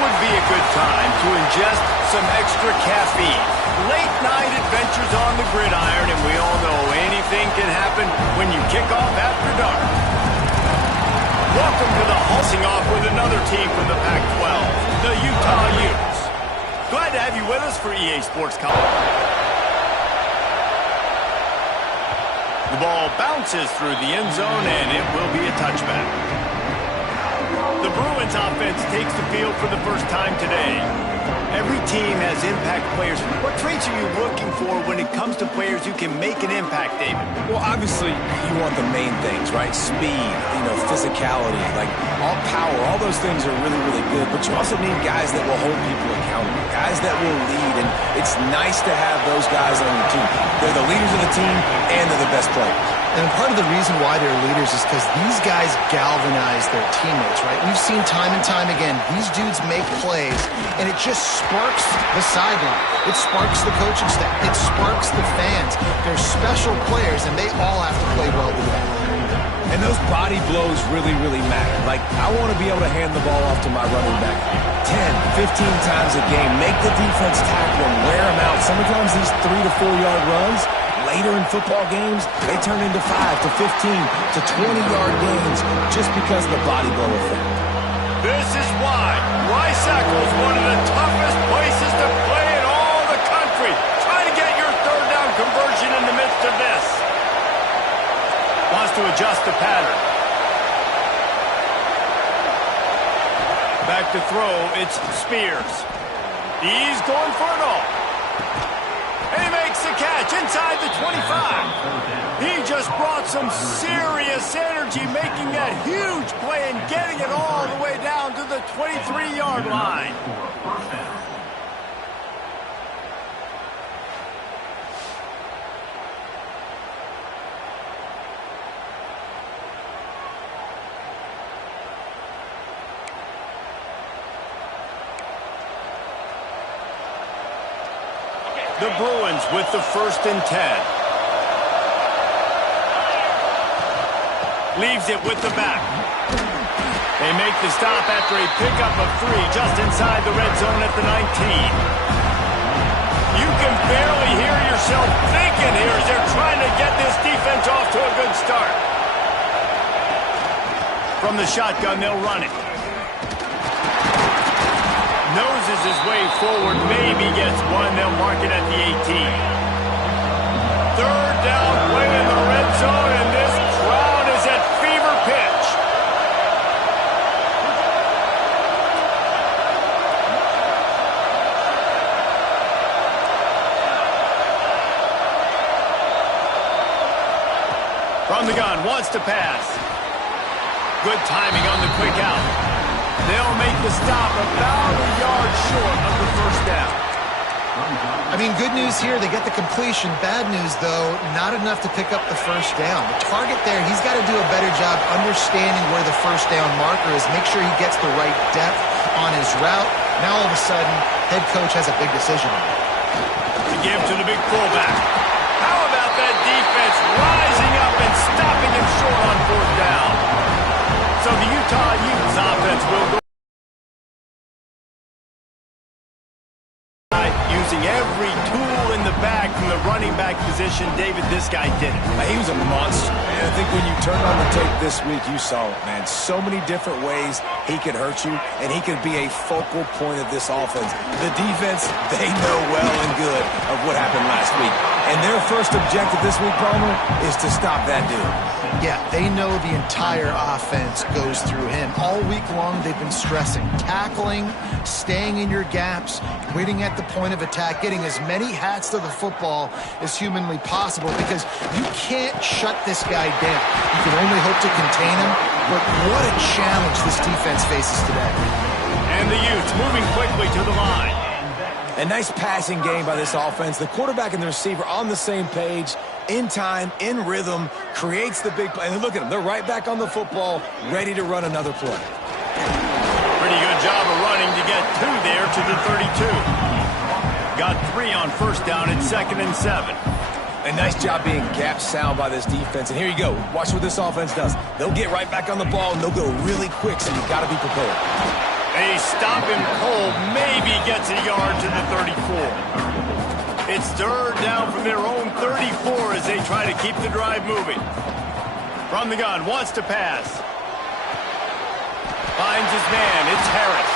would be a good time to ingest some extra caffeine. Late night adventures on the gridiron, and we all know anything can happen when you kick off after dark. Welcome to the halting off with another team from the Pac-12, the Utah Utes. Glad to have you with us for EA Sports College. The ball bounces through the end zone, and it will be a touchback. The Bruins offense takes the field for the first time today. Every team has impact players. What traits are you looking for when it comes to players who can make an impact, David? Well, obviously, you want the main things, right? Speed, physicality, like all power. All those things are really, really good. But you also need guys that will hold people accountable, guys that will lead. And it's nice to have those guys on your team. They're the leaders of the team, and they're the best players. And part of the reason why they're leaders is because these guys galvanize their teammates, right? We've seen time and time again, these dudes make plays, and it just sparks the sideline. It sparks the coaching staff. It sparks the fans. They're special players, and they all have to play well together. And those body blows really, really matter. Like, I want to be able to hand the ball off to my running back 10, 15 times a game. Make the defense tackle them, wear them out. Sometimes these 3 to 4 yard runs, later in football games, they turn into 5 to 15 to 20-yard gains just because of the body blow effect. This is why Rice-Eccles is one of the toughest places to play in all the country. Try to get your third down conversion in the midst of this. Wants to adjust the pattern. Back to throw, it's Spears. He's going for it all. And he makes the catch inside the 25. He just brought some serious energy, making that huge play and getting it all the way down to the 23-yard line. The Bruins with the 1st and 10. Leaves it with the back. They make the stop after a pickup of 3 just inside the red zone at the 19. You can barely hear yourself thinking here as they're trying to get this defense off to a good start. From the shotgun, they'll run it. Noses his way forward, maybe gets one. They'll mark it at the 18. Third down play in the red zone, and this crowd is at fever pitch. From the gun, wants to pass. Good timing on the quick out. They'll make the stop about a yard short of the first down. I mean, good news here, they get the completion. Bad news, though, not enough to pick up the first down. The target there, he's got to do a better job understanding where the first down marker is, make sure he gets the right depth on his route. Now, all of a sudden, head coach has a big decision. To give to the big fullback. How about that defense rising up and stopping him short on 4th down? So the Utah Utes offense will go using every tool in the bag from the running back position. David, this guy did it. He was a monster. And I think when you turned on the tape this week, you saw it, man. So many different ways he could hurt you, and he could be a focal point of this offense. The defense, they know well and good of what happened last week. And their first objective this week, Palmer, is to stop that dude. Yeah, they know the entire offense goes through him. All week long, they've been stressing tackling, staying in your gaps, waiting at the point of attack, getting as many hats to the football as humanly possible, because you can't shut this guy down. You can only hope to contain him, but what a challenge this defense faces today. And the Utes moving quickly to the line. A nice passing game by this offense. The quarterback and the receiver on the same page, in time, in rhythm, creates the big play. And look at them. They're right back on the football, ready to run another play. Pretty good job of running to get 2 there to the 32. Got 3 on first down at 2nd and 7. A nice job being gap sound by this defense. And here you go. Watch what this offense does. They'll get right back on the ball, and they'll go really quick, so you've got to be prepared. They stop him cold, maybe gets a yard to the 34. It's third down from their own 34 as they try to keep the drive moving. From the gun, wants to pass. Finds his man, it's Harris.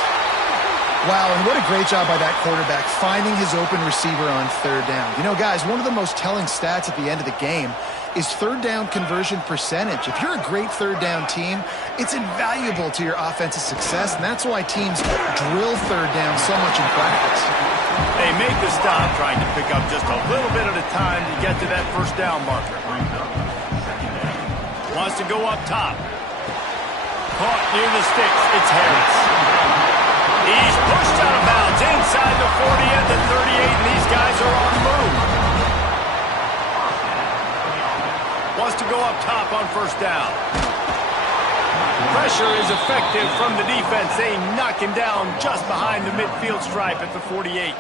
Wow, and what a great job by that quarterback finding his open receiver on third down. You know, guys, one of the most telling stats at the end of the game is third down conversion percentage. If you're a great third down team, it's invaluable to your offensive success, and that's why teams drill third down so much in practice. They make the stop, trying to pick up just a little bit at a time to get to that first down marker. Wants to go up top. Caught near the sticks, it's Harris. He's pushed out of bounds inside the 40 at the 38, and these guys are on the move. Wants to go up top on first down. Pressure is effective from the defense. They knock him down just behind the midfield stripe at the 48.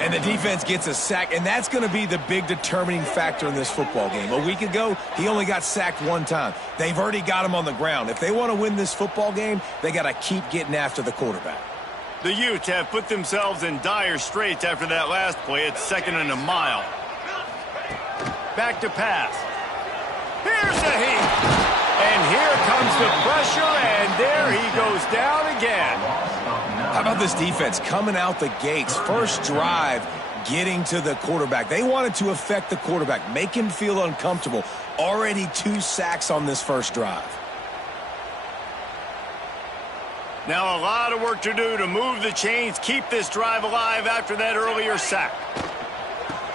And the defense gets a sack, and that's going to be the big determining factor in this football game. A week ago, he only got sacked one time. They've already got him on the ground. If they want to win this football game, they got to keep getting after the quarterback. The Utes have put themselves in dire straits after that last play. It's 2nd and a mile. Back to pass. Here's the heat. And here comes the pressure, and there he goes down again. How about this defense coming out the gates? First drive, getting to the quarterback. They wanted to affect the quarterback, make him feel uncomfortable. Already 2 sacks on this first drive. Now a lot of work to do to move the chains, keep this drive alive after that earlier sack.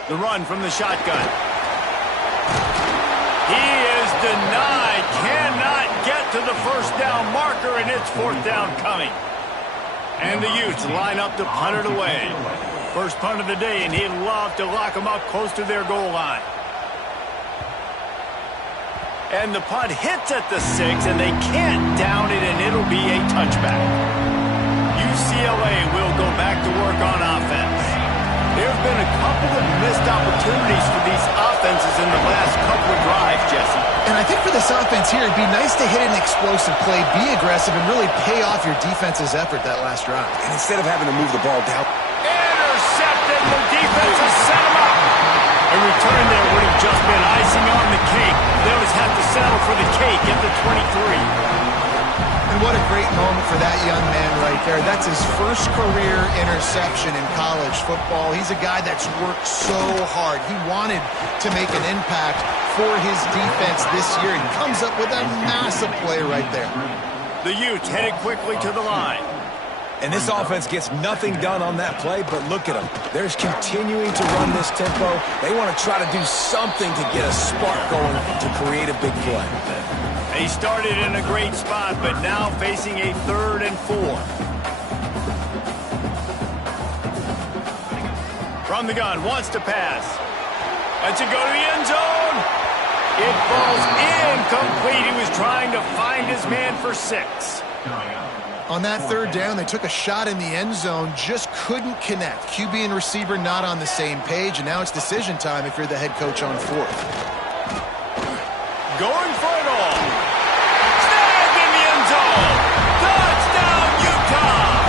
The run from the shotgun. He is denied, cannot get to the first down marker, and it's 4th down coming. And the Utes line up to punt it away. First punt of the day, and he'd love to lock them up close to their goal line. And the punt hits at the 6, and they can't down it, and it'll be a touchback. UCLA will go back to work on offense. There have been a couple of missed opportunities for these offenses in the last couple of drives, Jesse. And I think for this offense here, it'd be nice to hit an explosive play, be aggressive, and really pay off your defense's effort that last drive. And instead of having to move the ball down. Intercepted, the defense has set him up. A return there would have just been icing on the cake. They'll just have to settle for the cake at the 23. And what a great moment for that young man right there. That's his first career interception in college football. He's a guy that's worked so hard. He wanted to make an impact for his defense this year, and comes up with a massive play right there. The Utes headed quickly to the line. And this offense gets nothing done on that play, but look at them. They're continuing to run this tempo. They want to try to do something to get a spark going to create a big play. They started in a great spot, but now facing a 3rd and 4. From the gun, wants to pass. Lets it go to the end zone. It falls incomplete. He was trying to find his man for 6. On that 3rd down, they took a shot in the end zone, just couldn't connect. QB and receiver not on the same page, and now it's decision time if you're the head coach on 4th. Going for it all. Snagged in the end zone. Touchdown, Utah.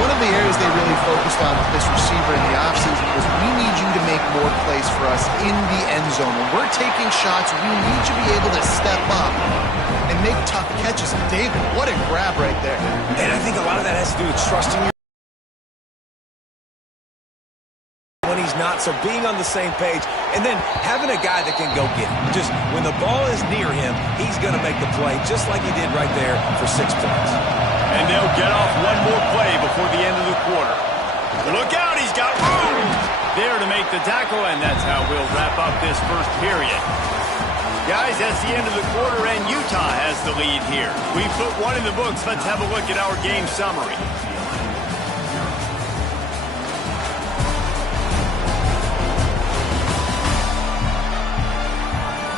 One of the areas they really focused on with this receiver in the offseason was, we need you to make more plays for us in the end zone. When we're taking shots, we need you to be able to step up and make tough catches. And David, what a grab right there. And I think a lot of that has to do with trusting your when he's not, so being on the same page, and then having a guy that can go get it. Just when the ball is near him, he's going to make the play, just like he did right there for 6 points. And they'll get off one more play before the end of the quarter. Look out, he's got room there to make the tackle, and that's how we'll wrap up this first period. Guys, that's the end of the quarter, and Utah has the lead here. We put one in the books. Let's have a look at our game summary.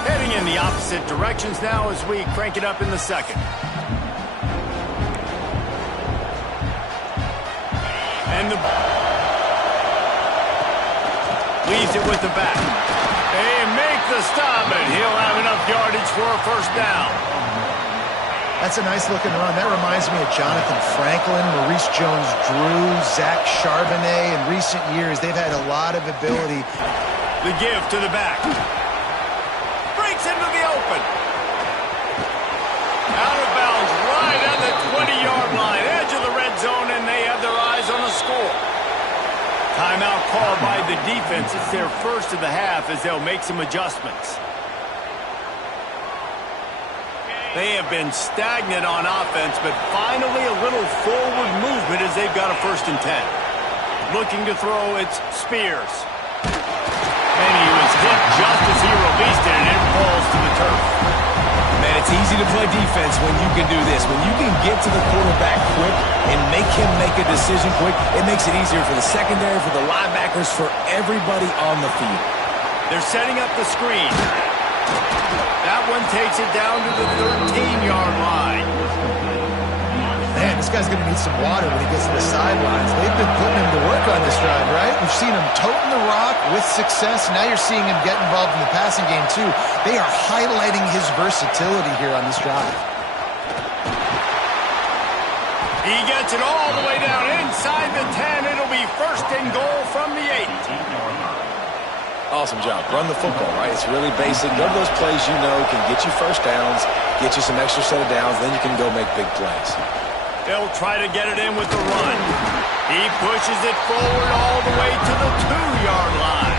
Heading in the opposite directions now as we crank it up in the second. And leaves it with the back. They make the stop, and he'll have enough yardage for a first down. That's a nice looking run. That reminds me of Jonathan Franklin, Maurice Jones-Drew, Zach Charbonnet. In recent years, they've had a lot of ability. The give to the back. Breaks into the open. Out of bounds, right on the 20-yard line. Edge of the red zone, and they have their eyes on the score. Timeout called by the defense. It's their first of the half as they'll make some adjustments. They have been stagnant on offense, but finally a little forward movement as they've got a 1st and 10. Looking to throw, it's Spears. And he was hit just as he released it, and it falls to the turf. Man, it's easy to play defense when you can do this. When you can get to the quarterback quick and make him make a decision quick, it makes it easier for the secondary, for the linebackers, for everybody on the field. They're setting up the screen. That one takes it down to the 13-yard line. Man, this guy's going to need some water when he gets to the sidelines. They've been putting him to work on this drive, right? We've seen him toting the rock with success. Now you're seeing him get involved in the passing game, too. They are highlighting his versatility here on this drive. He gets it all the way down inside the 10. It'll be 1st and goal from the 8. Awesome job. Run the football, right? It's really basic. Go to those plays you know can get you 1st downs, get you some extra set of downs, then you can go make big plays. They'll try to get it in with the run. He pushes it forward all the way to the 2-yard line.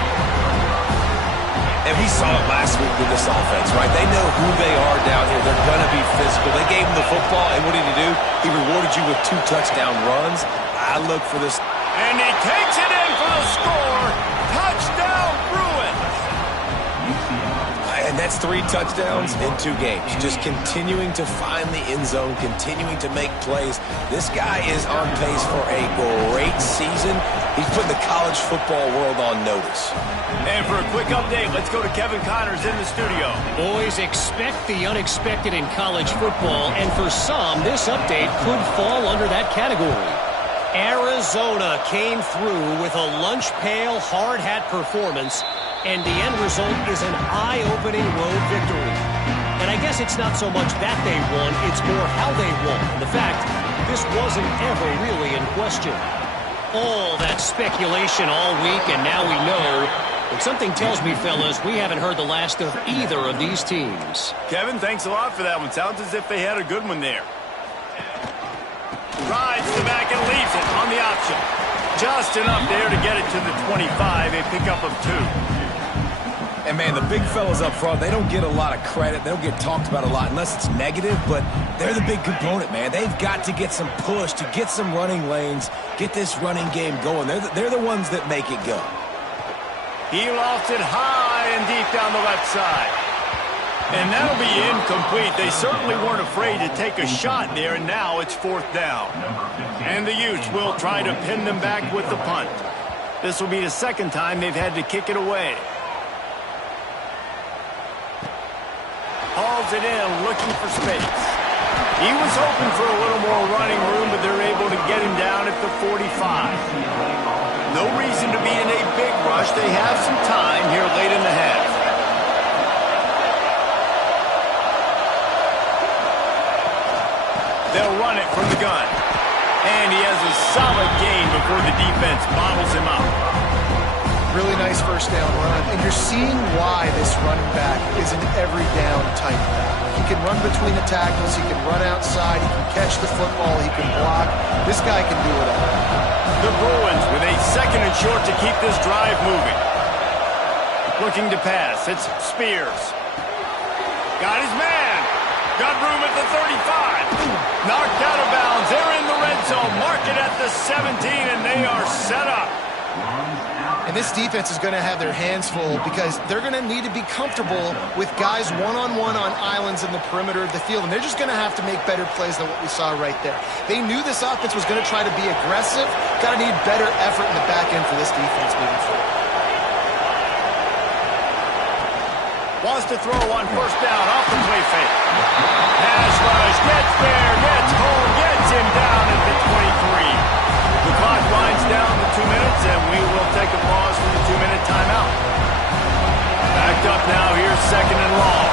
And he saw it last week with this offense, right? They know who they are down here. They're going to be physical. They gave him the football, and what did he do? He rewarded you with 2 touchdown runs. I look for this. And he takes it in for the score. Touchdown, Bruins. And that's 3 touchdowns in 2 games. Just continuing to find the end zone, continuing to make plays. This guy is on pace for a great season. He's putting the college football world on notice. And for a quick update, let's go to Kevin Connors in the studio. Boys, expect the unexpected in college football, and for some, this update could fall under that category. Arizona came through with a lunch pail hard hat performance, and the end result is an eye-opening road victory. And I guess it's not so much that they won, it's more how they won. And the fact, this wasn't ever really in question. All that speculation all week, and now we know. But something tells me, fellas, we haven't heard the last of either of these teams. Kevin, thanks a lot for that one. Sounds as if they had a good one there. Rides the back and leaves it on the option. Just enough there to get it to the 25, a pickup of 2. And, man, the big fellas up front, they don't get a lot of credit. They don't get talked about a lot unless it's negative, but they're the big component, man. They've got to get some push, to get some running lanes, get this running game going. They're the ones that make it go. He lofts it high and deep down the left side. And that'll be incomplete. They certainly weren't afraid to take a shot there, and now it's 4th down. And the Utes will try to pin them back with the punt. This will be the 2nd time they've had to kick it away. Hauls it in, looking for space. He was hoping for a little more running room, but they're able to get him down at the 45. No reason to be in a big rush. They have some time here late in the half. They'll run it from the gun. And he has a solid gain before the defense bottles him up. Really nice 1st down run. And you're seeing why this running back is an every down type back. He can run between the tackles. He can run outside. He can catch the football. He can block. This guy can do it all. The Bruins with a 2nd and short to keep this drive moving. Looking to pass. It's Spears. Got his man. Got room at the 35. Knocked out of bounds. They're in the red zone. Mark it at the 17, and they are set up. And this defense is going to have their hands full because they're going to need to be comfortable with guys one-on-one on islands in the perimeter of the field. And they're just going to have to make better plays than what we saw right there. They knew this offense was going to try to be aggressive. Got to need better effort in the back end for this defense moving forward. Wants to throw on 1st down off the play fake. Pass rush, gets there, gets home, gets him down at the 23. The clock winds down to 2 minutes, and we will take a pause for the 2-minute timeout. Backed up now, here's 2nd and long.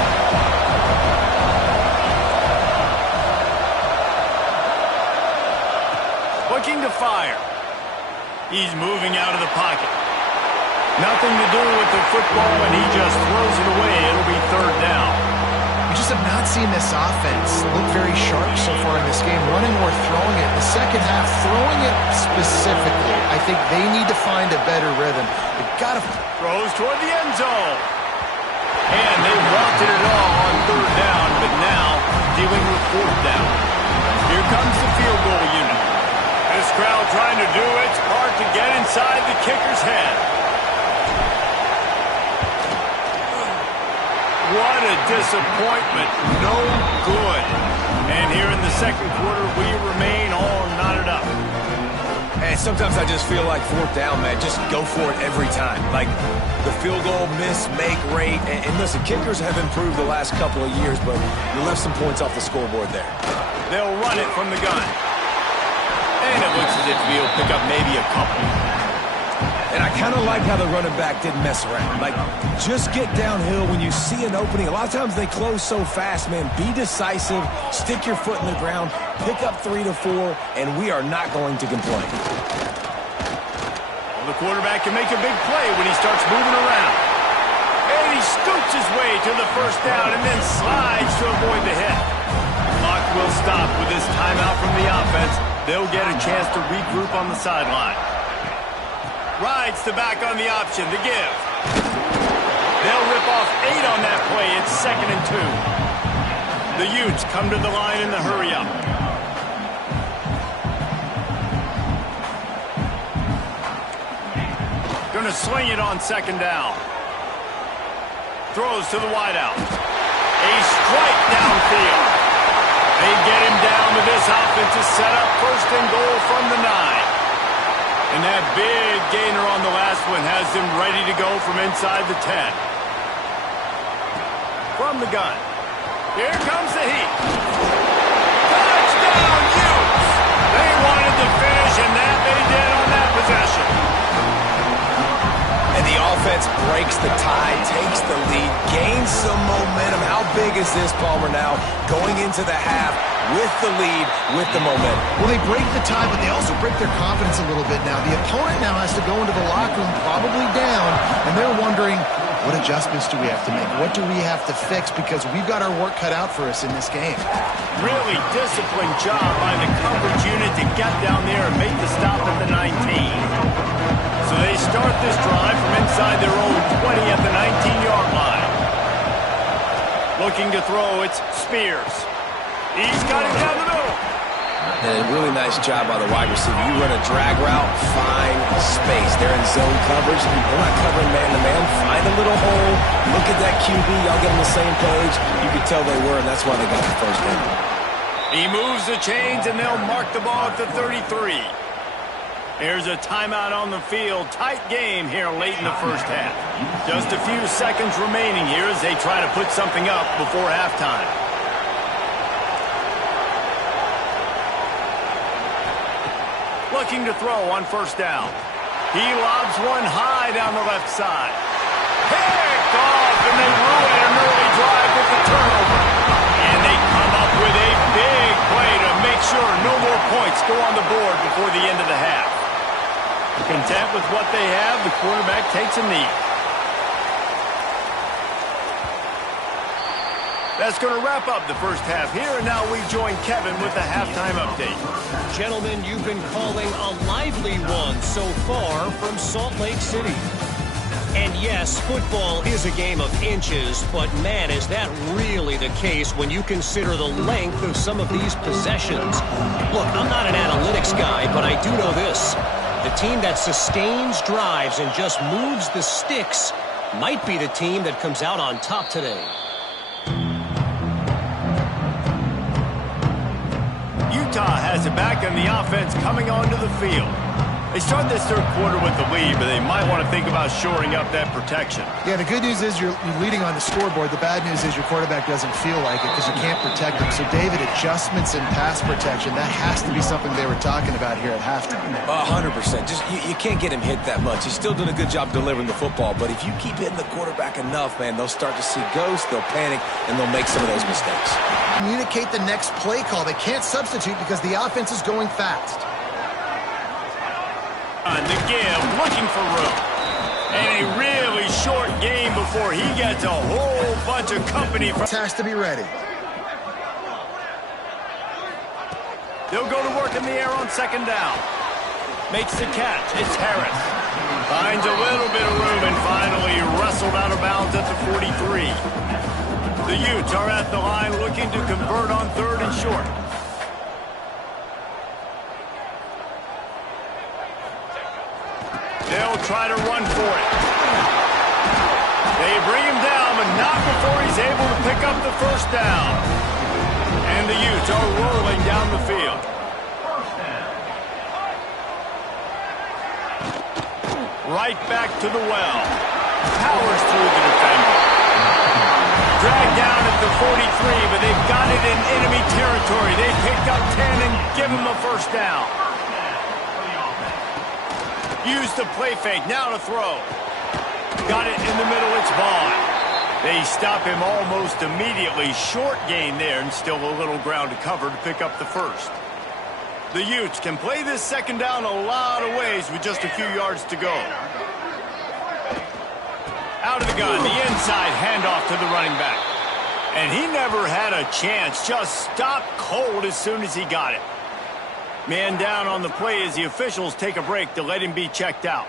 Looking to fire. He's moving out of the pocket. Nothing to do with the football, and he just throws it away. It'll be third down. We just have not seen this offense look very sharp so far in this game, running or throwing it. The second half, throwing it specifically, I think they need to find a better rhythm. They've got to... Throws toward the end zone. And they wanted it all on third down, but now dealing with fourth down. Here comes the field goal unit. This crowd trying to do its part to get inside the kicker's head. What a disappointment. No good. And here in the second quarter, we remain all knotted up. And sometimes I just feel like fourth down, man, just go for it every time. Like the field goal miss-make rate. And listen, kickers have improved the last couple of years, but you left some points off the scoreboard there. They'll run it from the gun. And it looks as if he'll pick up maybe a couple. And I kind of like how the running back didn't mess around. Like, just get downhill when you see an opening. A lot of times they close so fast, man. Be decisive, stick your foot in the ground, pick up 3 to 4, and we are not going to complain. Well, the quarterback can make a big play when he starts moving around. And he scoots his way to the first down and then slides to avoid the hit. Clock will stop with this timeout from the offense. They'll get a chance to regroup on the sideline. Rides the back on the option to give. They'll rip off 8 on that play. It's 2nd and 2. The Utes come to the line in the hurry-up. Gonna sling it on 2nd down. Throws to the wideout. A strike downfield. They get him down with this offensive setup. 1st and goal from the 9. And that big gainer on the last one has them ready to go from inside the 10. From the gun. Here comes the heat. Touchdown, Utes! They wanted to finish, and that they did on that possession. And the offense breaks the tie, takes the lead, gains some momentum. How big is this, Palmer, now? Going into the half with the lead, with the momentum. Well, they break the tie, but they also break their confidence a little bit now. The opponent now has to go into the locker room probably down, and they're wondering, what adjustments do we have to make? What do we have to fix? Because we've got our work cut out for us in this game. Really disciplined job by the coverage unit to get down there and make the stop at the 19. So they start this drive from inside their own 20 at the 19-yard line. Looking to throw, it's Spears. He's got it down the middle. And a really nice job by the wide receiver. You run a drag route, find space. They're in zone coverage. They're not covering man-to-man. Find a little hole. Look at that QB. Y'all get on the same page. You could tell they were, and that's why they got the first down. He moves the chains, and they'll mark the ball at the 33. There's a timeout on the field. Tight game here late in the first half. Just a few seconds remaining here as they try to put something up before halftime. Looking to throw on 1st down. He lobs one high down the left side. Picked off, and they ruin an early drive with the turnover. And they come up with a big play to make sure no more points go on the board before the end of the half. Content with what they have, the quarterback takes a knee. That's going to wrap up the first half here, and now we join Kevin with the halftime update. Gentlemen, you've been calling a lively one so far from Salt Lake City. And yes, football is a game of inches, but man, is that really the case when you consider the length of some of these possessions. Look, I'm not an analytics guy, but I do know this. The team that sustains drives and just moves the sticks might be the team that comes out on top today. Utah has it back, and the offense coming onto the field. They start this third quarter with the lead, but they might want to think about shoring up that protection. Yeah, the good news is you're leading on the scoreboard. The bad news is your quarterback doesn't feel like it because you can't protect him. So, David, adjustments in pass protection, that has to be something they were talking about here at halftime. 100%. Just you can't get him hit that much. He's still doing a good job delivering the football, but if you keep hitting the quarterback enough, man, they'll start to see ghosts, they'll panic, and they'll make some of those mistakes. Communicate the next play call. They can't substitute because the offense is going fast. On the give, looking for room. And a really short game before he gets a whole bunch of company. Has to be ready. They'll go to work in the air on second down. Makes the catch. It's Harris. Finds a little bit of room and finally wrestled out of bounds at the 43. The Utes are at the line looking to convert on third and short. They'll try to run for it. They bring him down, but not before he's able to pick up the first down. And the Utes are rolling down the field. Right back to the well. Powers through the defender. Dragged down at the 43, but they've got it in enemy territory. They picked up 10 and give him a first down. Use the play fake, now to throw. Got it in the middle, it's Vaughn. They stop him almost immediately. Short gain there and still a little ground to cover to pick up the first. The Utes can play this second down a lot of ways with just a few yards to go. Out of the gun, the inside handoff to the running back. And he never had a chance, just stopped cold as soon as he got it. Man down on the play as the officials take a break to let him be checked out.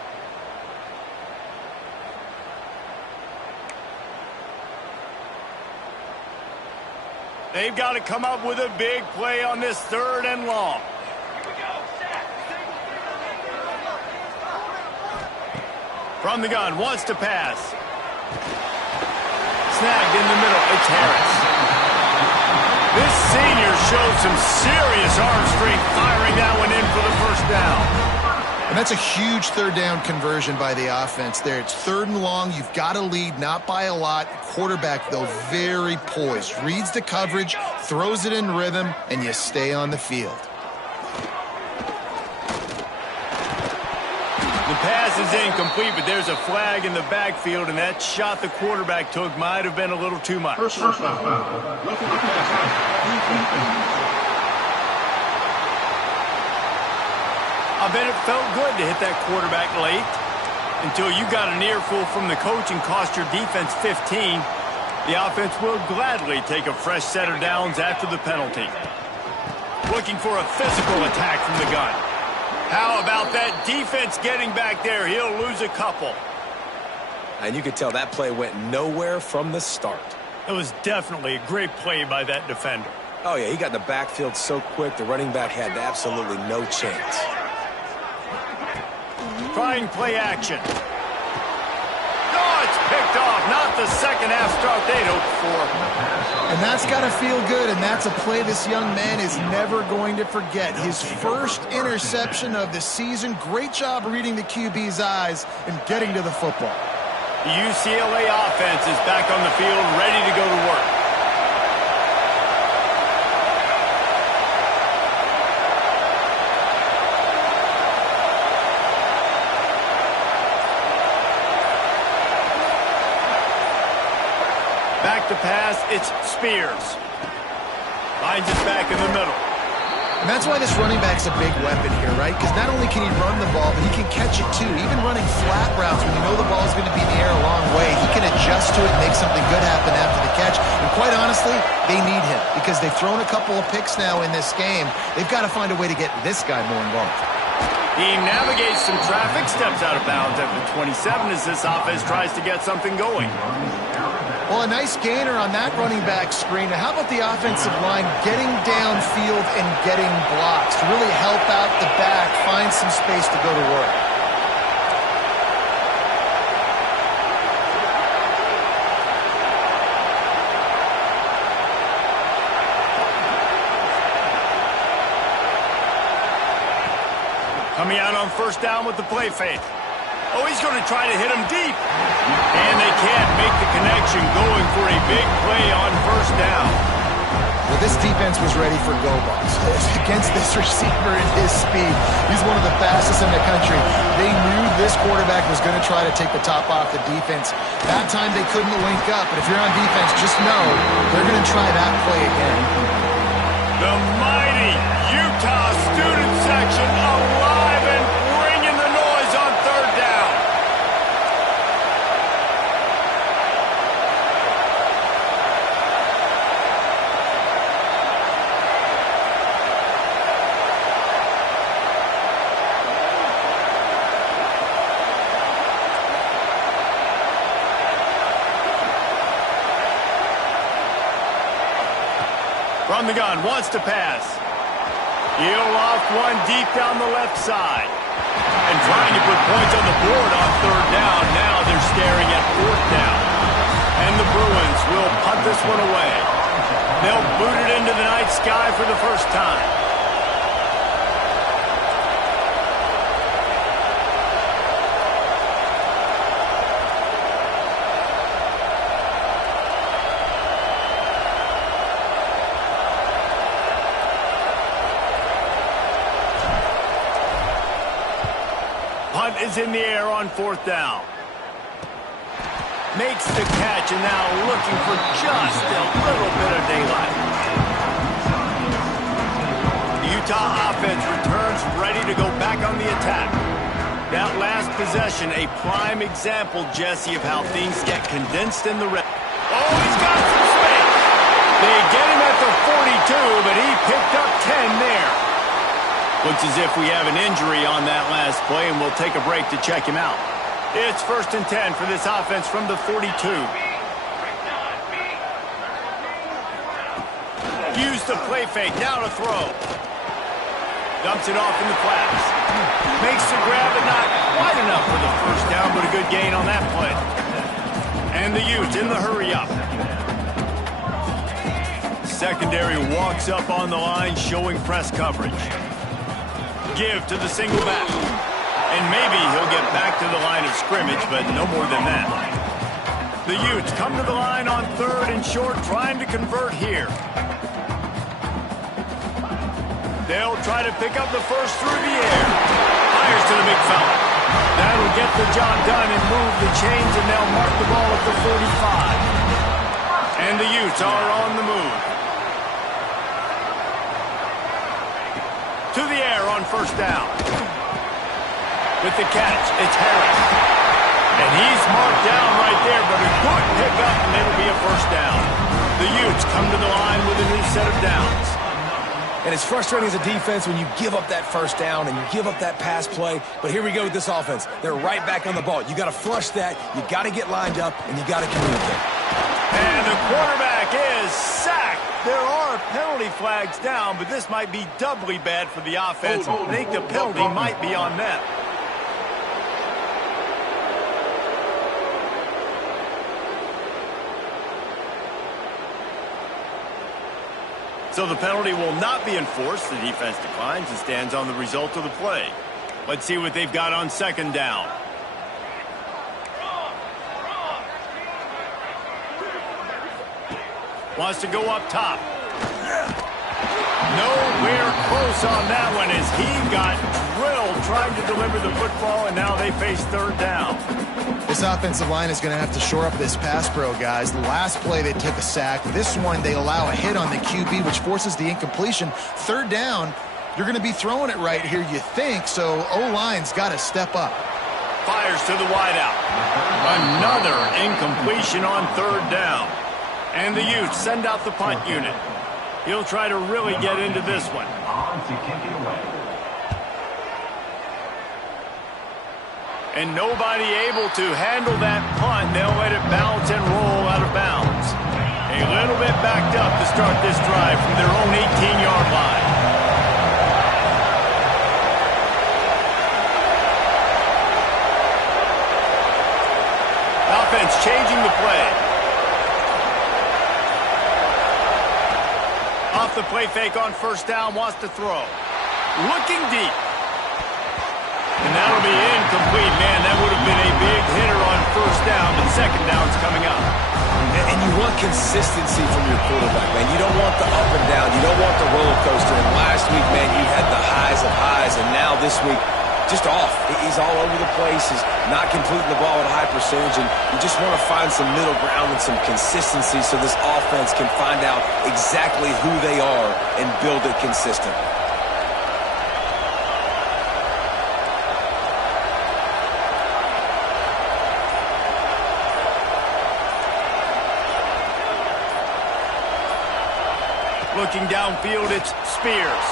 They've got to come up with a big play on this third and long. From the gun, wants to pass. Snagged in the middle, it's Harris. This senior showed some serious arm strength firing that one in for the first down. And that's a huge third down conversion by the offense there. It's third and long. You've got to lead, not by a lot. Quarterback, though, very poised. Reads the coverage, throws it in rhythm, and you stay on the field. The pass is incomplete, but there's a flag in the backfield, and that shot the quarterback took might have been a little too much. I bet it felt good to hit that quarterback late until you got an earful from the coach and cost your defense 15. The offense will gladly take a fresh set of downs after the penalty. Looking for a physical attack from the gun. How about that defense getting back there? He'll lose a couple. And you could tell that play went nowhere from the start. It was definitely a great play by that defender. Oh, yeah, he got in the backfield so quick, the running back had absolutely no chance. Trying play action. Oh, it's picked off. Not the second half start they'd hoped for. And that's got to feel good, and that's a play this young man is never going to forget. His first interception of the season. Great job reading the QB's eyes and getting to the football. The UCLA offense is back on the field, ready to go to work. Back to pass, it's Spears. Finds it back in the middle. And that's why this running back's a big weapon here, right? Because not only can he run the ball, but he can catch it too. Even running flat routes when you know the ball's going to be in the air a long way, he can adjust to it and make something good happen after the catch. And quite honestly, they need him because they've thrown a couple of picks now in this game. They've got to find a way to get this guy more involved. He navigates some traffic, steps out of bounds at the 27 as this offense tries to get something going. Well, a nice gainer on that running back screen. Now, how about the offensive line getting downfield and getting blocks to really help out the back, find some space to go to work? Coming out on first down with the play fake. Oh, he's going to try to hit him deep. And they can't make the connection, going for a big play on first down. Well, this defense was ready for go balls. Against this receiver at his speed, he's one of the fastest in the country. They knew this quarterback was going to try to take the top off the defense. That time they couldn't link up, but if you're on defense, just know they're going to try that play again. The mighty Utah student section alive and bringing the noise. From the gun, wants to pass. He'll loft one deep down the left side. And trying to put points on the board on third down. Now they're staring at fourth down. And the Bruins will punt this one away. They'll boot it into the night sky for the first time. Punt is in the air on fourth down. Makes the catch and now looking for just a little bit of daylight. The Utah offense returns ready to go back on the attack. That last possession, a prime example, Jesse, of how things get condensed in the red. Oh, he's got some space. They get him at the 42, but he picked up 10 there. Looks as if we have an injury on that last play, and we'll take a break to check him out. It's 1st and 10 for this offense from the 42. Use the play fake, now to throw. Dumps it off in the flats. Makes the grab, but not quite enough for the first down, but a good gain on that play. And the Utes in the hurry up. Secondary walks up on the line, showing press coverage. Give to the single back. And maybe he'll get back to the line of scrimmage, but no more than that. The Utes come to the line on third and short, trying to convert here. They'll try to pick up the first through the air. Fires to the big fella. That'll get the job done and move the chains, and they'll mark the ball at the 45. And the Utes are on the move. To the air on first down. With the catch, it's Harris. And he's marked down right there, but a good pickup, and it'll be a first down. The Utes come to the line with a new set of downs. And it's frustrating as a defense when you give up that first down and you give up that pass play. But here we go with this offense. They're right back on the ball. You got to flush that. You got to get lined up, and you got to communicate. And the quarterback is sacked. There are penalty flags down, but this might be doubly bad for the offense. I think the penalty might be on them. So the penalty will not be enforced. The defense declines and stands on the result of the play. Let's see what they've got on second down. Wants to go up top. Nowhere close on that one as he got drilled trying to deliver the football, and now they face third down. This offensive line is going to have to shore up this pass pro, guys. The last play they took a sack. This one they allow a hit on the QB, which forces the incompletion. Third down, you're going to be throwing it right here, you think, so O-line's got to step up. Fires to the wideout. Another incompletion on third down. And the Utes send out the punt unit. He'll try to really get into this one. And nobody able to handle that punt. They'll let it bounce and roll out of bounds. A little bit backed up to start this drive from their own 18-yard line. Offense changing the play. Off the play fake on first down, wants to throw. Looking deep. And that'll be incomplete, man. That would have been a big hitter on first down, but second down's coming up. And you want consistency from your quarterback, man. You don't want the up and down. You don't want the roller coaster. And last week, man, you had the highs of highs, and now this week, just off. He's all over the place. He's not completing the ball at a high percentage, and you just want to find some middle ground and some consistency so this offense can find out exactly who they are and build it consistent. Looking downfield, it's Spears.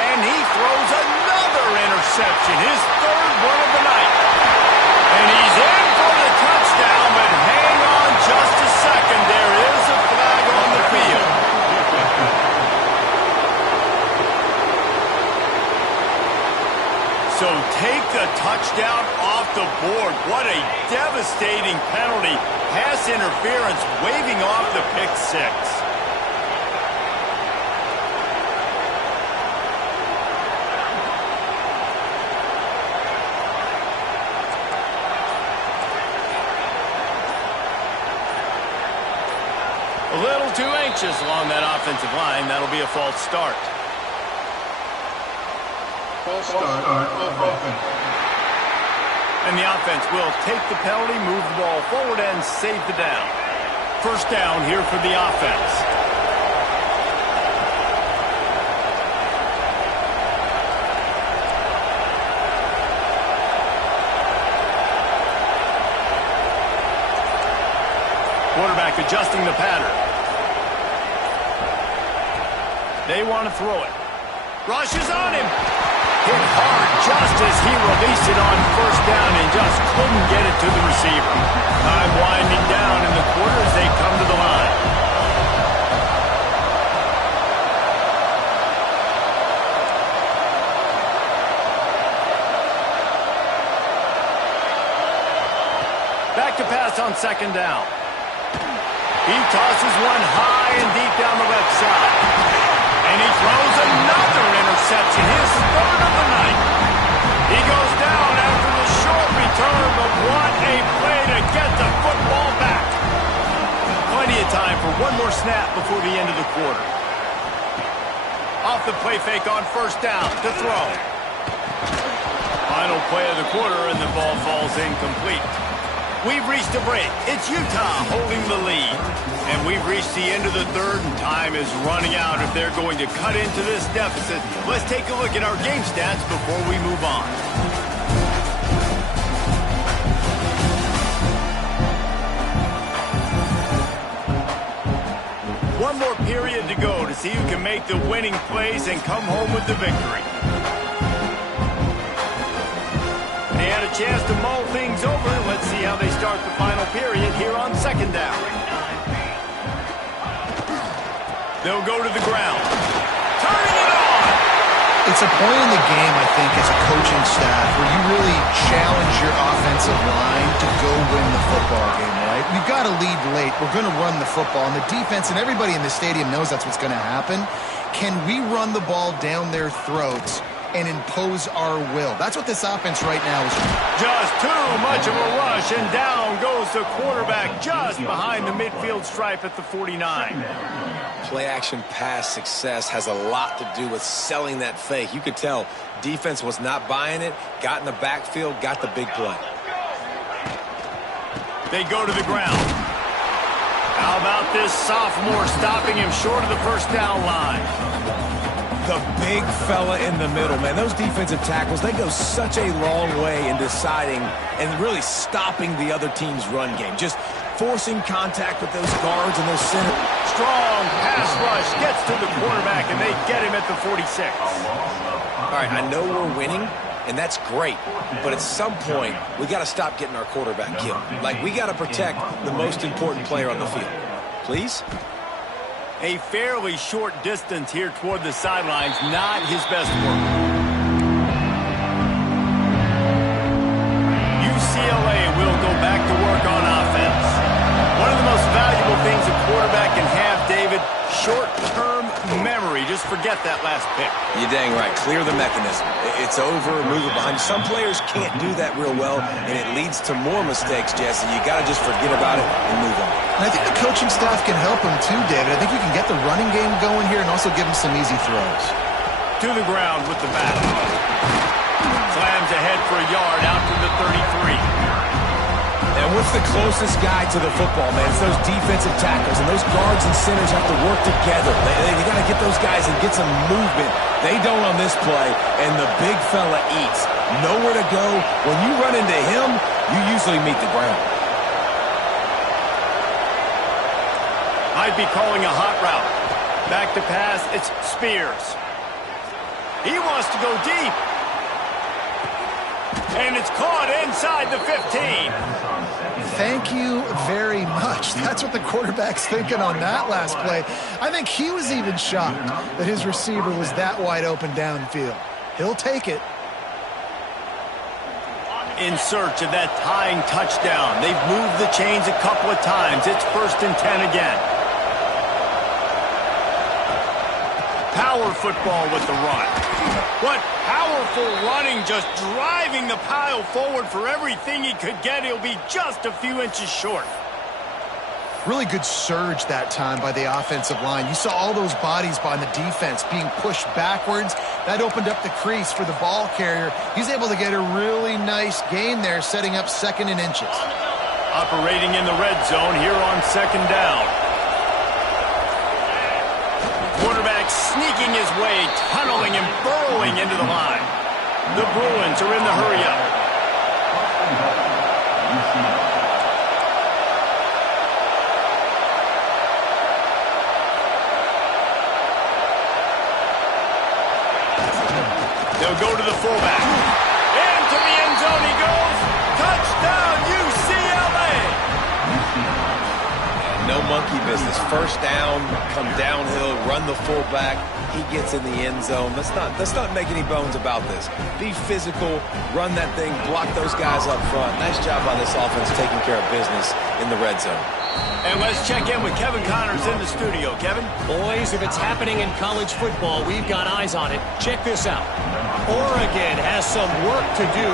And he throws another interception, his third one of the night. And he's in for the touchdown, but hang on just a second. There is a flag on the field. So take the touchdown off the board. What a devastating penalty. Pass interference, waving off the pick six. A little too anxious along that offensive line. That'll be a false start. False start on offense. And the offense will take the penalty, move the ball forward, and save the down. First down here for the offense. Quarterback adjusting the pattern. They want to throw it. Rushes on him. Hit hard just as he released it on first down and just couldn't get it to the receiver. Time winding down in the quarter as they come to the line. Back to pass on second down. He tosses one high and deep down the left side. And he throws another interception, his third of the night. He goes down after the short return, but what a play to get the football back. Plenty of time for one more snap before the end of the quarter. Off the play fake on first down to throw. Final play of the quarter, and the ball falls incomplete. We've reached a break. It's Utah holding the lead. And we've reached the end of the third, and time is running out if they're going to cut into this deficit. Let's take a look at our game stats before we move on. One more period to go to see who can make the winning plays and come home with the victory. They had a chance to mull things over. Let's see how they start the final period here on second down. They'll go to the ground. Turning it on! It's a point in the game, I think, as a coaching staff where you really challenge your offensive line to go win the football game, right? We've got to lead late. We're going to run the football. And the defense and everybody in the stadium knows that's what's going to happen. Can we run the ball down their throats and impose our will? That's what this offense right now is doing. Just too much of a rush, and down goes the quarterback just behind the midfield stripe at the 49. Play-action pass success has a lot to do with selling that fake. You could tell defense was not buying it, got in the backfield, got the big play. They go to the ground. How about this sophomore stopping him short of the first down line? The big fella in the middle, man. Those defensive tackles, they go such a long way in deciding and really stopping the other team's run game. Just forcing contact with those guards and those center. Strong pass rush gets to the quarterback, and they get him at the 46. All right, I know we're winning, and that's great. But at some point, we got to stop getting our quarterback killed. Like, we got to protect the most important player on the field. Please? A fairly short distance here toward the sidelines, not his best work. UCLA will go back to work on offense. One of the most valuable things a quarterback can have, David, short-term memory. Just forget that last pick. You're dang right. Clear the mechanism. It's over, move it behind. Some players can't do that real well, and it leads to more mistakes, Jesse. You got to just forget about it and move on. And I think the coaching staff can help him too, David. I think you can get the running game going here and also give him some easy throws. To the ground with the bat. Slams ahead for a yard out to the 33. And what's the closest guy to the football, man? It's those defensive tackles, and those guards and centers have to work together. They got to get those guys and get some movement. They don't on this play, and the big fella eats. Nowhere to go. When you run into him, you usually meet the ground. Might be calling a hot route. Back to pass, it's Spears. He wants to go deep. And it's caught inside the 15. Thank you very much. That's what the quarterback's thinking on that last play. I think he was even shocked that his receiver was that wide open downfield. He'll take it. in search of that tying touchdown. They've moved the chains a couple of times. It's 1st and 10 again. Power football with the run. What powerful running, just driving the pile forward for everything he could get. He'll be just a few inches short. Really good surge that time by the offensive line. You saw all those bodies by the defense being pushed backwards. That opened up the crease for the ball carrier. He's able to get a really nice gain there, setting up 2nd and inches. Operating in the red zone here on 2nd down. Quarterback sneaking his way, tunneling and burrowing into the line. The Bruins are in the hurry-up. They'll go to the fullback. Into the end zone he goes. Touchdown, UCLA! No monkey business. 1st down, come downhill, run the fullback. He gets in the end zone. Let's not make any bones about this. Be physical, run that thing, block those guys up front. Nice job by this offense taking care of business in the red zone. And let's check in with Kevin Connors in the studio. Kevin? Boys, if it's happening in college football, we've got eyes on it. Check this out. Oregon has some work to do,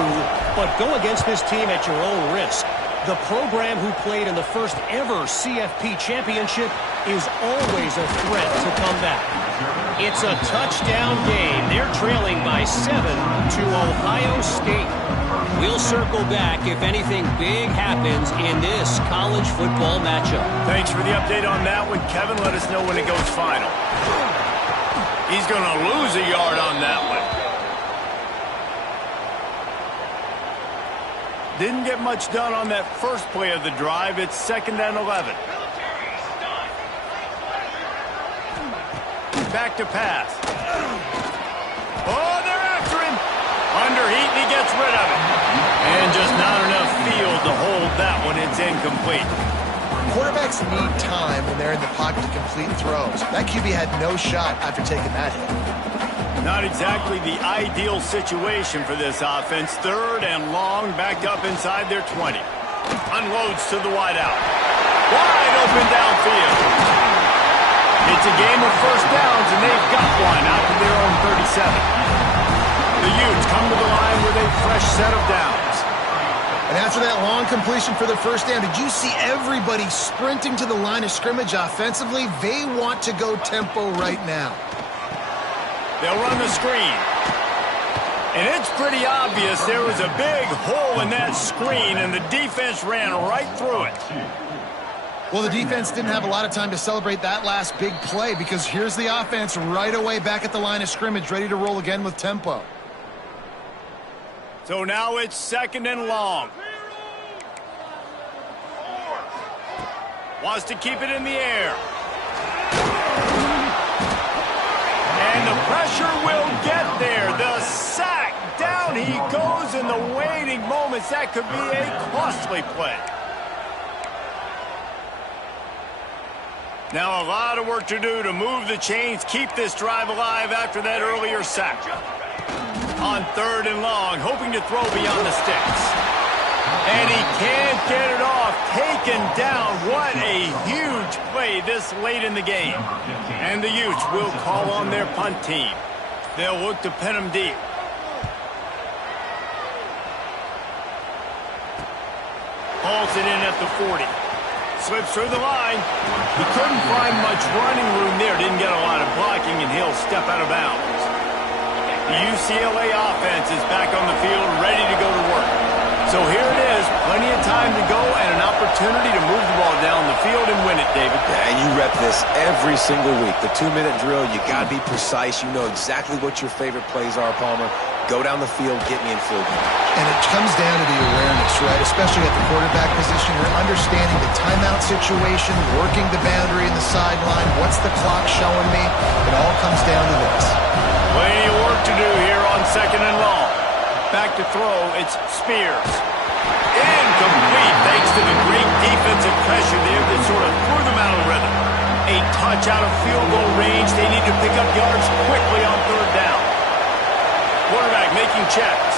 but go against this team at your own risk. The program who played in the first ever CFP championship is always a threat to come back. It's a touchdown game. They're trailing by 7 to Ohio State. We'll circle back if anything big happens in this college football matchup. Thanks for the update on that one, Kevin. Let us know when it goes final. He's going to lose a yard on that one. Didn't get much done on that first play of the drive. It's 2nd and 11. Back to pass. Oh, they're after him. Under heat, and he gets rid of it. And just not enough field to hold that one. It's incomplete. Quarterbacks need time when they're in the pocket to complete throws. That QB had no shot after taking that hit. Not exactly the ideal situation for this offense. 3rd and long, backed up inside their 20. Unloads to the wideout. Wide open downfield. It's a game of 1st downs, and they've got one out to their own 37. The Utes come to the line with a fresh set of downs. And after that long completion for the 1st down, did you see everybody sprinting to the line of scrimmage offensively? They want to go tempo right now. They'll run the screen. And it's pretty obvious there was a big hole in that screen, and the defense ran right through it. Well, the defense didn't have a lot of time to celebrate that last big play because here's the offense right away back at the line of scrimmage, ready to roll again with tempo. So now it's 2nd and long. Wants to keep it in the air. And the pressure will get there. The sack. Down he goes in the waiting moments. That could be a costly play. Now a lot of work to do to move the chains, keep this drive alive after that earlier sack. On 3rd and long, hoping to throw beyond the sticks. And he can't get it off. Taken down. What a huge play this late in the game. And the Utes will call on their punt team. They'll look to pin him deep. Hauls it in at the 40. Slips through the line. He couldn't find much running room there. Didn't get a lot of blocking, and he'll step out of bounds. The UCLA offense is back on the field, ready to go to work. So here it is, plenty of time to go and an opportunity to move the ball down the field and win it, David. Yeah, and you rep this every single week. The 2-minute drill, you got to be precise. You know exactly what your favorite plays are, Palmer. Go down the field, get me in field goal. And it comes down to the awareness, right? Especially at the quarterback position. You're understanding the timeout situation, working the boundary in the sideline. What's the clock showing me? It all comes down to this. Plenty of work to do here on 2nd and long. Back to throw, it's Spears. Incomplete thanks to the great defensive pressure there that sort of threw them out of rhythm. A touch out of field goal range. They need to pick up yards quickly on 3rd down. Quarterback making checks.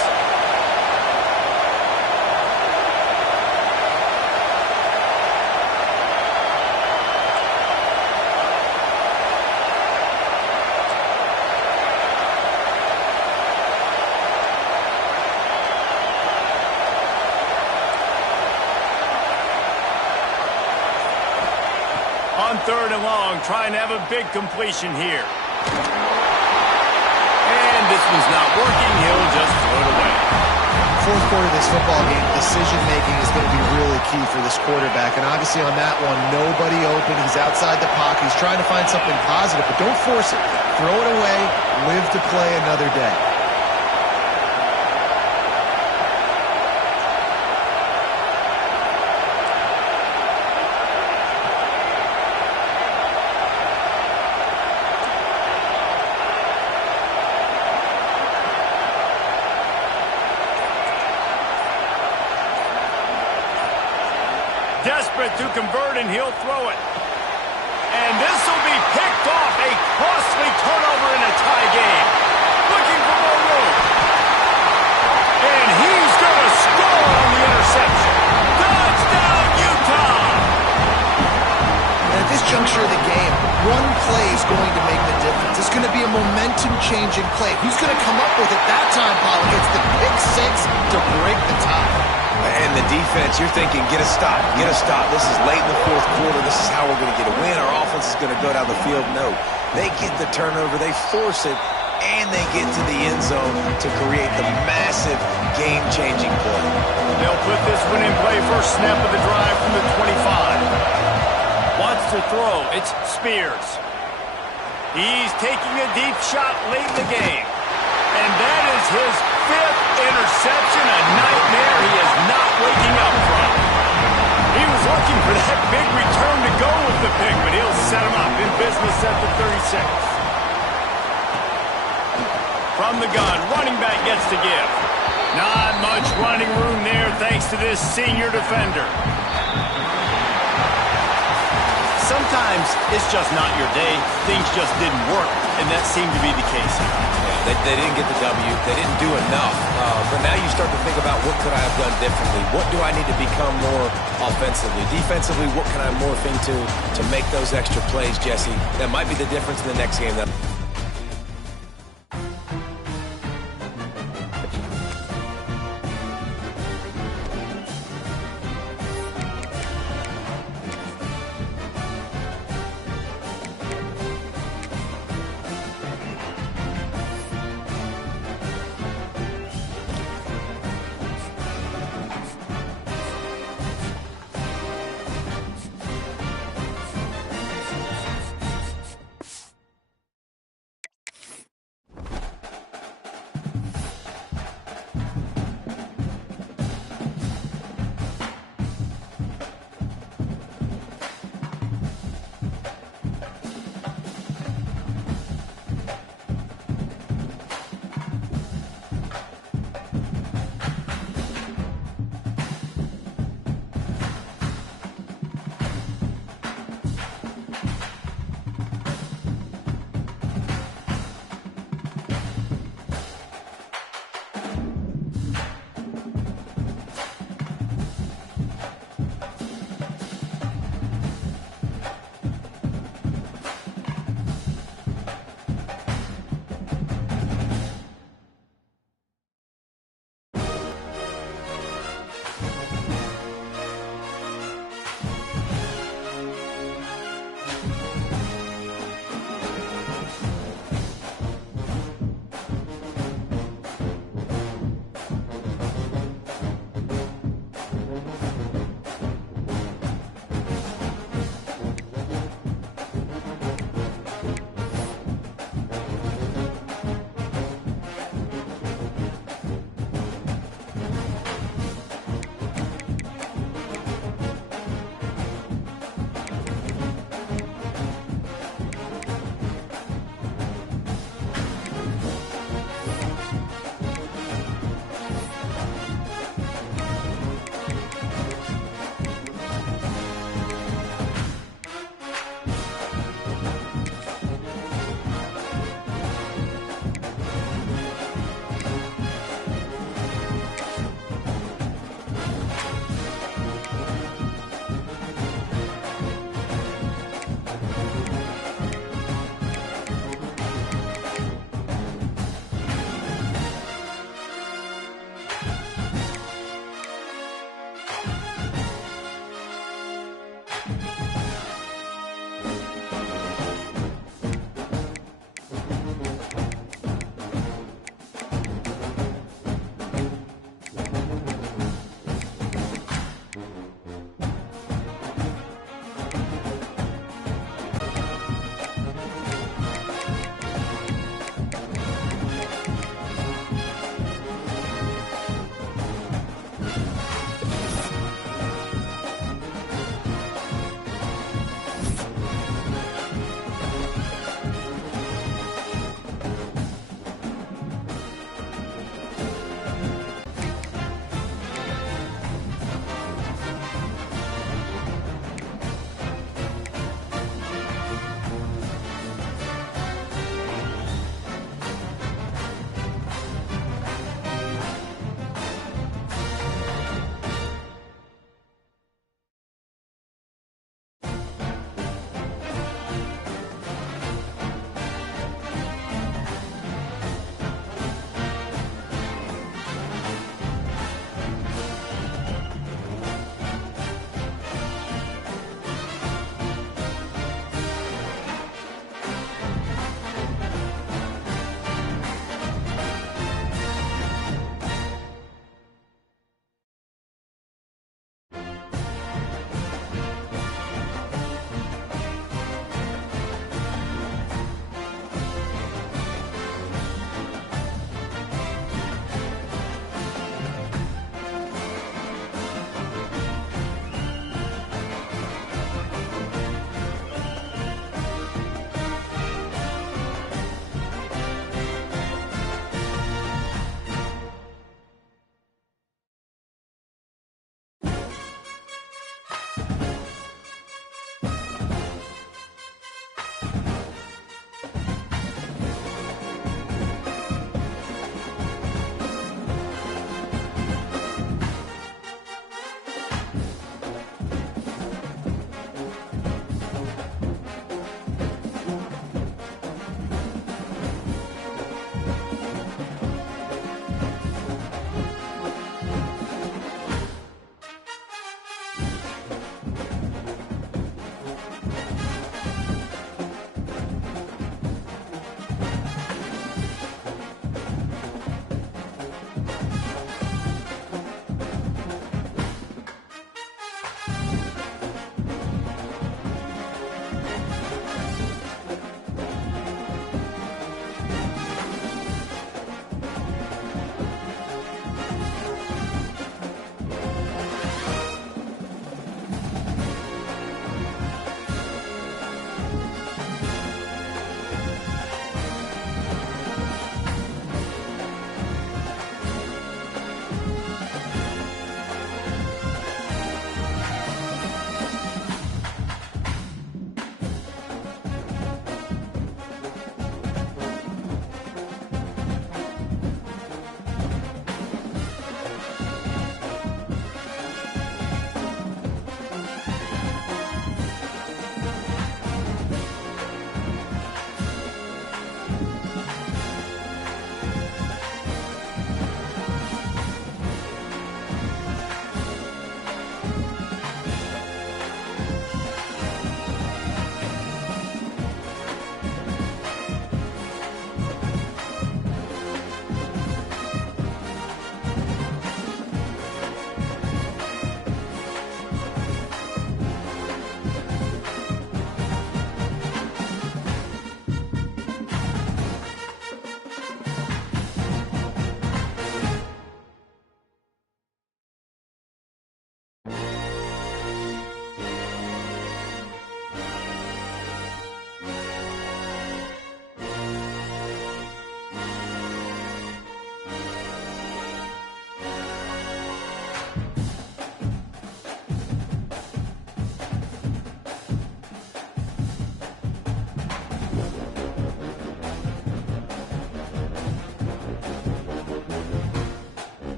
3rd and long, trying to have a big completion here. And this one's not working. He'll just throw it away. Fourth quarter of this football game, decision-making is going to be really key for this quarterback. And obviously on that one, nobody open. He's outside the pocket. He's trying to find something positive, but don't force it. Throw it away. Live to play another day. Desperate to convert, and he'll throw it. And this will be picked off. A costly turnover in a tie game. Looking for more room. And he's going to score on the interception. Touchdown, Utah! And at this juncture of the game, one play is going to make the difference. It's going to be a momentum-changing play. Who's going to come up with it that time, Pollock? It's the pick six to break the tie. And the defense, you're thinking, get a stop, get a stop. This is late in the fourth quarter. This is how we're going to get a win. Our offense is going to go down the field. No, they get the turnover, they force it, and they get to the end zone to create the massive game-changing play. They'll put this one in play. First snap of the drive from the 25. Wants to throw. It's Spears. He's taking a deep shot late in the game. And that is his 5th interception, a nightmare he is not waking up from. He was looking for that big return to go with the pick, but he'll set him up in business at the 36. From the gun, running back gets to give. Not much running room there thanks to this senior defender. Sometimes it's just not your day. Things just didn't work, and that seemed to be the case here. They didn't get the W. They didn't do enough. But now you start to think about what could I have done differently? What do I need to become more offensively? Defensively, what can I morph into to make those extra plays, Jesse? That might be the difference in the next game.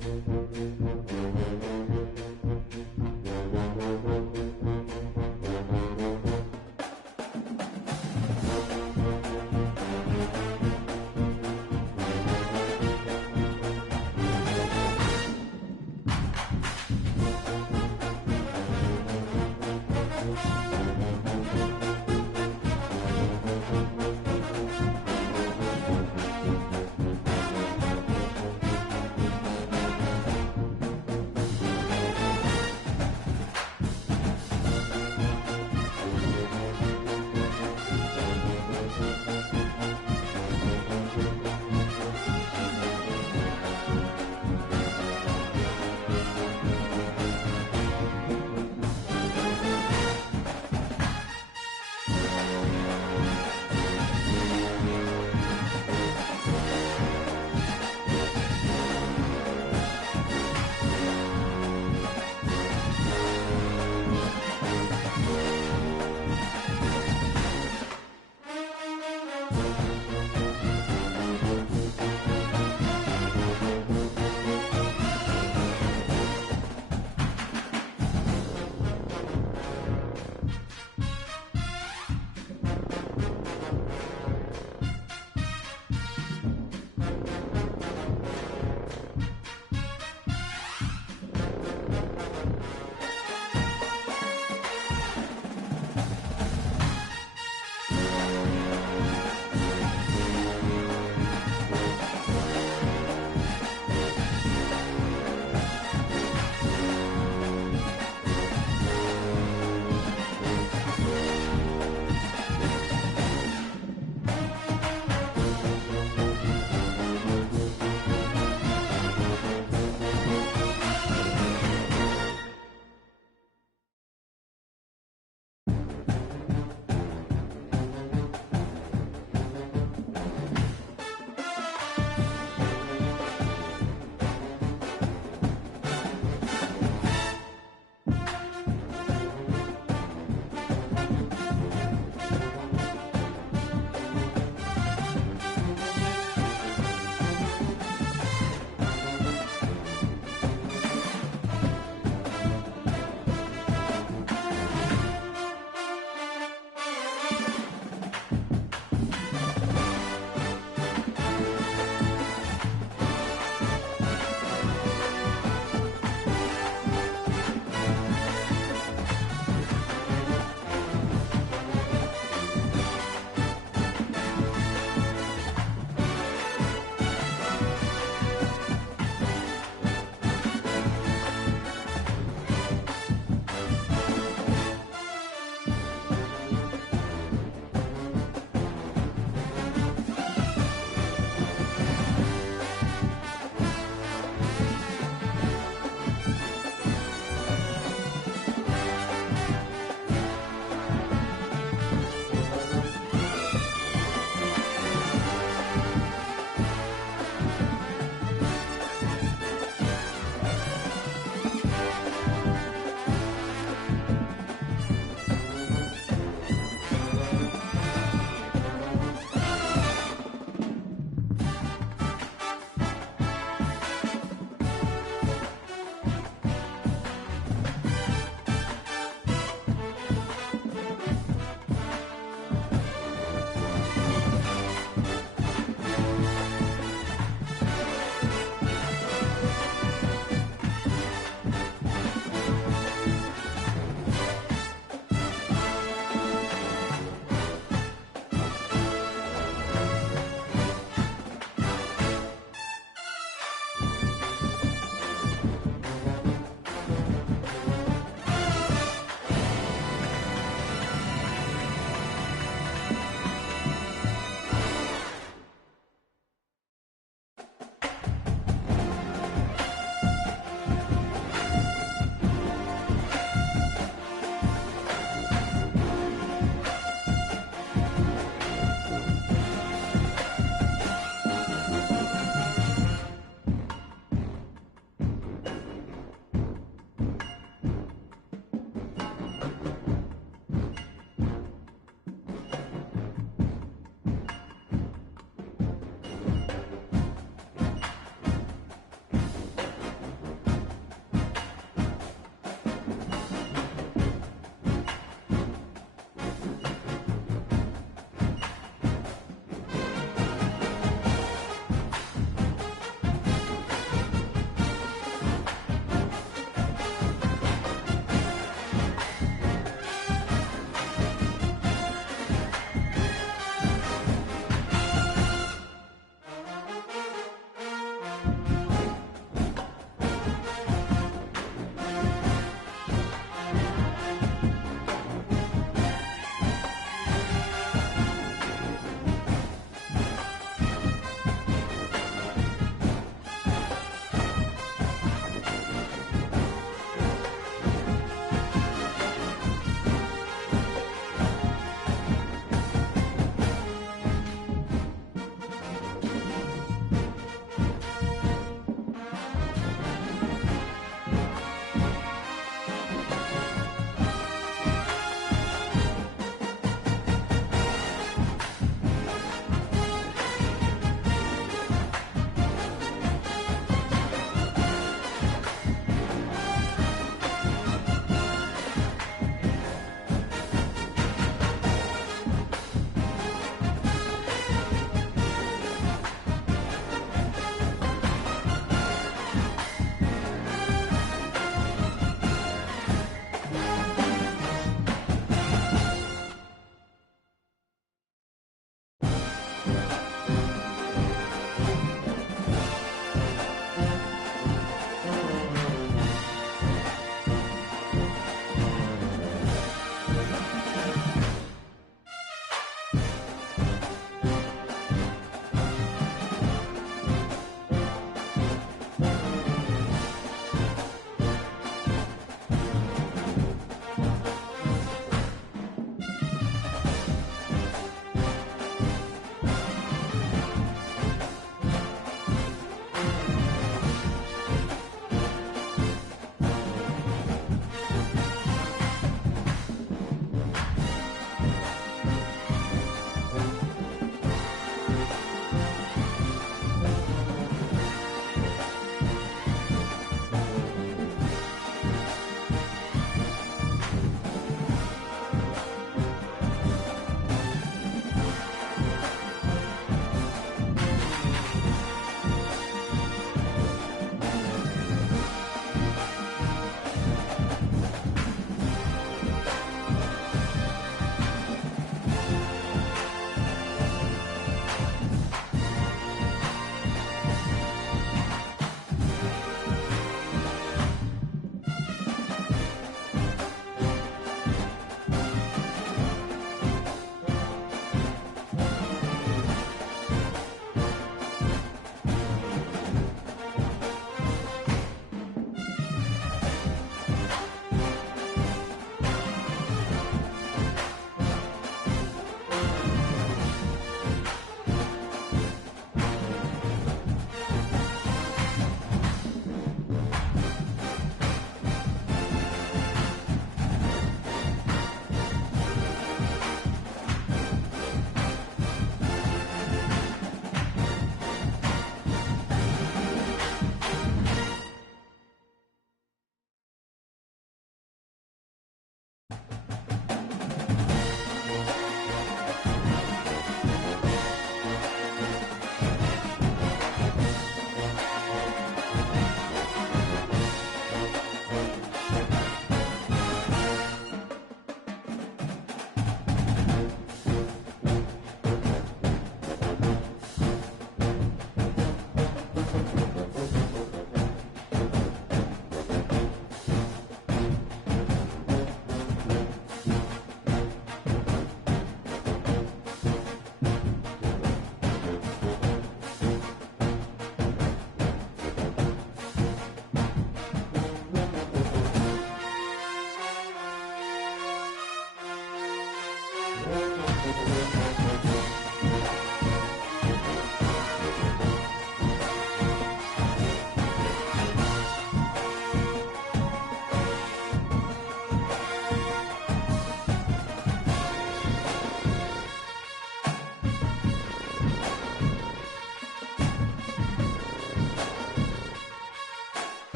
start.